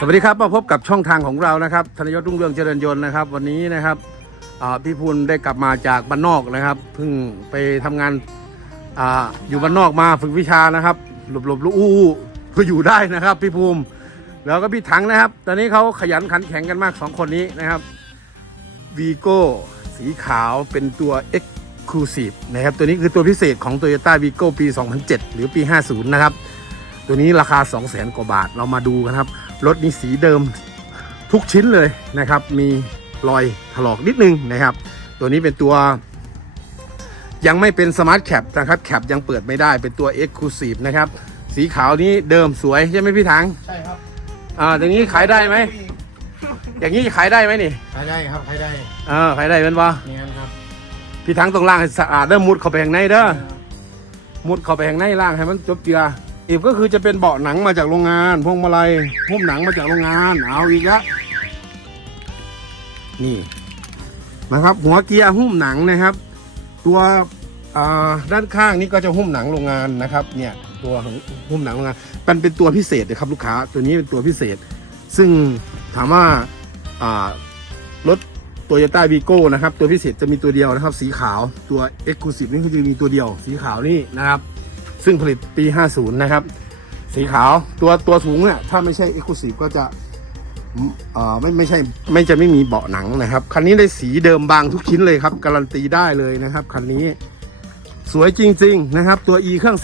สวัสดีครับมาพบกับช่องทางของเรานะครับธนยศรุ่งเรืองเจริญยนต์นะครับ วันนี้นะครับพี่พูนได้กลับมาจากบ้านนอกนะครับเพิ่งไปทำงานออยู่บ้านนอกมาฝึกวิชานะครับหลบหลบๆอู้อู้ก็อยู่ได้นะครับ พี่ภูมิ แล้วก็พี่ถังนะครับ ตอนนี้เขาขยันขันแข็งกันมากสองคนนี้นะครับวีโก้สีขาวเป็นตัว X c l u s i v e นะครับตัวนี้คือตัวพิเศษของ Toyota Vigo ปี 2007 หรือปี 50 นะครับ ตัวนี้ราคา 2 0 0 0 0 0 กว่าบาทเรามาดูกันครับ รถนี้สีเดิมทุกชิ้นเลยนะครับ มีรอยถลอกนิดนึงนะครับ ตัวนี้เป็นตัวยังไม่เป็นสมาร์ทแคปนะครับแคปยังเปิดไม่ได้เป็นตัว Exclusive นะครับ สีขาวนี้เดิมสวยใช่ไหมพี่ถังใช่ครับอ่าอย่างนี้ขายได้ไหมอย่างนี้ขายได้ไหมนี่ขายได้ครับขายได้เออขายได้เป็นวะเนี่ยครับพี่ถังต้องล้างให้สะอาดเด้อมุดเข้าไปข้างในเด้อมุดเข้าไปข้างในล่างให้มันจบเจือ อีกก็คือจะเป็นเบาะหนังมาจากโรงงาน พวงมาลัยหุ้มหนังมาจากโรงงาน เอาอีกแล้วนี่นะครับ หัวเกียร์หุ้มหนังนะครับ ตัวด้านข้างนี่ก็จะหุ้มหนังโรงงานนะครับ เนี่ยตัวของหุ้มหนังโรงงานมันเป็นตัวพิเศษนะครับ ลูกค้าตัวนี้เป็นตัวพิเศษ ซึ่งถามว่ารถโตโยต้าวีโก้นะครับ ตัวพิเศษจะมีตัวเดียวนะครับ สีขาวตัว Exclusive นี่คือจะมีตัวเดียว สีขาวนี่นะครับ ซึ่งผลิตปี 50 นะครับ สีขาวตัวตัวสูงเนี่ยถ้าไม่ใช่ Exclusive ก็จะเอ่อไม่ไม่ใช่ไม่จะไม่มีเบาะหนังนะครับ คันนี้ได้สีเดิมบางทุกชิ้นเลยครับ การันตีได้เลยนะครับ คันนี้สวยจริง ๆนะครับ ตัว e เครื่อง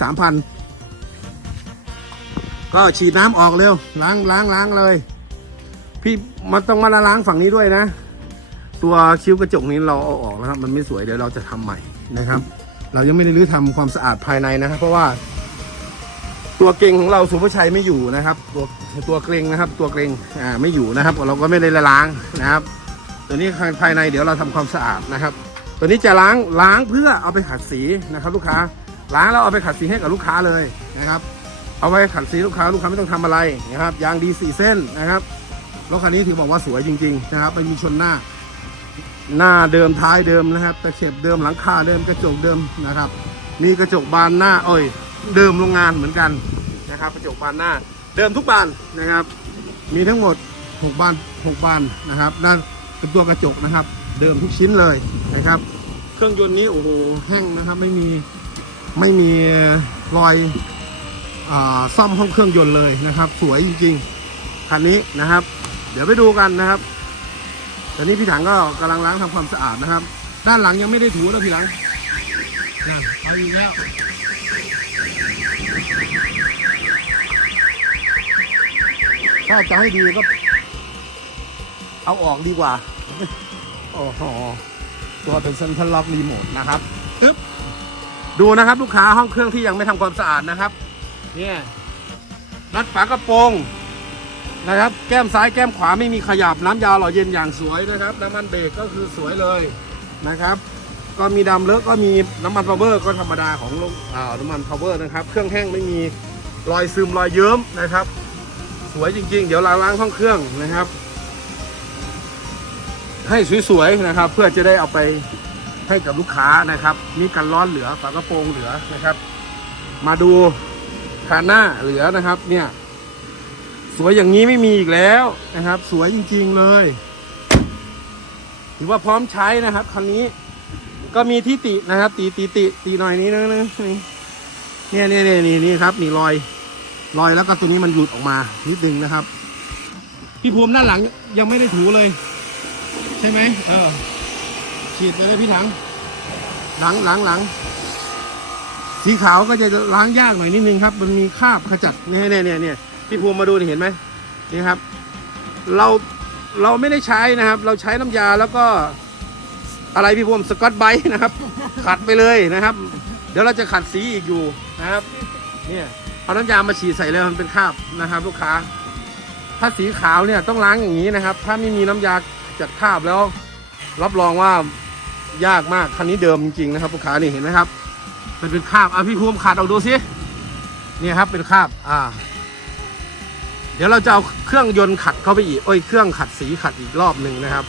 3,000 ก็ฉีดน้ำออกเร็ว ล้างล้างล้างเลย พี่มันต้องมาล้างฝั่งนี้ด้วยนะ ตัวคิ้วกระจกนี้เราเอาออกนะครับ มันไม่สวยเดี๋ยวเราจะทำใหม่นะครับ เรายังไม่ได้รื้อทำความสะอาดภายในนะครับ เพราะว่าตัวเกรงของเราสุภชัยไม่อยู่นะครับ ตัวตัวเกรงนะครับ ตัวเกรงอ่าไม่อยู่นะครับ เราก็ไม่ได้ล้างนะครับ ตัวนี้ภายในเดี๋ยวเราทำความสะอาดนะครับ ตัวนี้จะล้างล้างเพื่อเอาไปขัดสีนะครับ ลูกค้าล้างแล้วเอาไปขัดสีให้กับลูกค้าเลยนะครับ เอาไว้ขัดสีลูกค้าลูกค้าไม่ต้องทำอะไรนะครับยางดีสี่เส้นนะครับรถคันนี้ถือบอกว่าสวยจริง ๆ นะครับไม่มีชนหน้า หน้าเดิมท้ายเดิมนะครับตะเข็บเดิมหลังคาเดิมกระจกเดิมนะครับ มีกระจกบานหน้าเอ้ยเดิมโรงงานเหมือนกันนะครับ กระจกบานหน้า เดิมทุกบานนะครับ มีทั้งหมด6บาน6บานนะครับด้านเป็นตัวกระจกนะครับ เดิมทุกชิ้นเลยนะครับ เครื่องยนต์นี้โอ้โหแห้งนะครับไม่มีไม่มีรอยอซ่อมห้องเครื่องยนต์เลยนะครับ สวยจริงๆคันนี้นะครับ เดี๋ยวไปดูกันนะครับ ตอนนี้พี่ถังก็กำลังล้างทำความสะอาดนะครับ ด้านหลังยังไม่ได้ถูนะพี่หลังนั่นเอาอีกแล้วถ้าจะให้ดีก็ เอาออกดีกว่า โอ้โห ตัวเป็นเซ็นทรัลล็อกรีโมทนะครับอึ๊บ ดูนะครับ ลูกค้าห้องเครื่องที่ยังไม่ทำความสะอาดนะครับ เนี่ยรัดฝากระโปรง นะครับ แก้มซ้ายแก้มขวาไม่มีขยับน้ำยาหล่อเย็นอย่างสวยนะครับน้ำมันเบรกก็คือสวยเลยนะครับ ก็มีดำเลอะก็มีน้ำมันพาวเวอร์ก็ธรรมดาของน้ำมันพาวเวอร์นะครับ เครื่องแห้งไม่มีรอยซึมรอยเยิ้มนะครับ สวยจริง ๆ เดี๋ยวล้างล้างห้องเครื่องนะครับ ให้สวยๆนะครับ เพื่อจะได้เอาไปให้กับลูกค้านะครับมีกันร้อนเหลือฝากระโปรงเหลือนะครับ มาดูคานหน้าเหลือนะครับเนี่ย สวยอย่างนี้ไม่มีอีกแล้วนะครับ สวยจริง ๆเลย ถือว่าพร้อมใช้นะครับคันนี้ ก็มีที่ตินะครับ ตีตีติตีหน่อยนี้นะนะเนี่ยเนี่ยเนี่ยนี่นี่ครับนี่รอยรอยแล้วก็ตัวนี้มันหลุดออกมานิดนึงนะครับ พี่ภูมิด้านหลังยังไม่ได้ถูเลย ใช่ไหมเออฉีดไปเลยพี่ถัง หลังหลังหลังสีขาวก็จะล้างยากหน่อยนิดนึงครับ มันมีคราบขจัดเนี่ยเนี่ยเนี่ยเนี่ย พี่ภูมิมาดูนี่เห็นไหมนี่ครับ เราเราไม่ได้ใช้นะครับ เราใช้น้ำยาแล้วก็อะไรพี่ภูมิสกอตไบนะครับ ขัดไปเลยนะครับ เดี๋ยวเราจะขัดสีอีกอยู่นะครับเนี่ยเอาน้ำยามาฉีดใส่เลยมันเป็นคราบนะครับ ลูกค้า ถ้าสีขาวเนี่ยต้องล้างอย่างนี้นะครับ ถ้าไม่มีน้ำยาจัดคราบแล้ว รับรองว่ายากมากคันนี้เดิมจริงๆนะครับ ลูกค้านี่เห็นไหมครับมันเป็นคราบอะพี่ภูมิขัดออกดูสิเนี่ยครับเป็นคราบอ่า เดี๋ยวเราจะเอาเครื่องยนต์ขัดเข้าไปอีกโอ้ยเครื่องขัดสีขัดอีกรอบหนึ่งนะครับ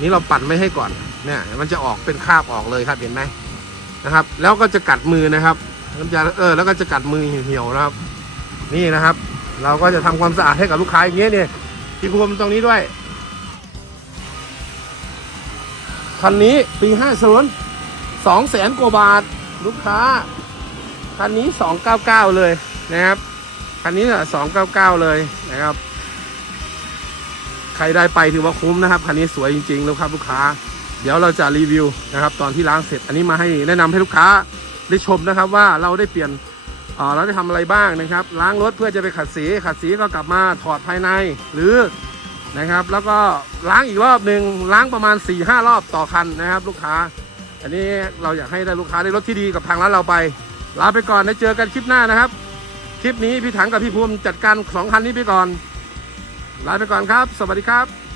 นี่เราปั่นไม่ให้ก่อนเนี่ยมันจะออกเป็นคราบออกเลยครับเห็นไหมนะครับ แล้วก็จะกัดมือนะครับน้ำยาเออแล้วก็จะกัดมือเหี่ยวๆนะครับ นี่นะครับ เราก็จะทำความสะอาดให้กับลูกค้าอย่างเงี้ยเนี่ยพี่ภูมิตรงนี้ด้วยคันนี้ปี50 2แสนกว่าบาทลูกค้าคันนี้299เลยนะครับ คันนี้อะ299เลยนะครับ ใครได้ไปถือว่าคุ้มนะครับ คันนี้สวยจริงๆแล้วครับลูกค้า เดี๋ยวเราจะรีวิวนะครับ ตอนที่ล้างเสร็จ อันนี้มาให้แนะนำให้ลูกค้าได้ชมนะครับ ว่าเราได้เปลี่ยนเราได้ทำอะไรบ้างนะครับ ล้างรถเพื่อจะไปขัดสี ขัดสีก็กลับมาถอดภายในหรือนะครับ แล้วก็ล้างอีกรอบหนึ่งล้างประมาณ4ี่ห้ารอบต่อคันนะครับ ลูกค้า อันนี้เราอยากให้ได้ลูกค้าได้รถที่ดีกับทางร้านเราไปลาไปก่อนได้เจอกันคลิปหน้านะครับ คลิปนี้พี่ถังกับพี่ภูมิจัดการสองคันนี้ไปก่อนลาไปก่อนครับ สวัสดีครับ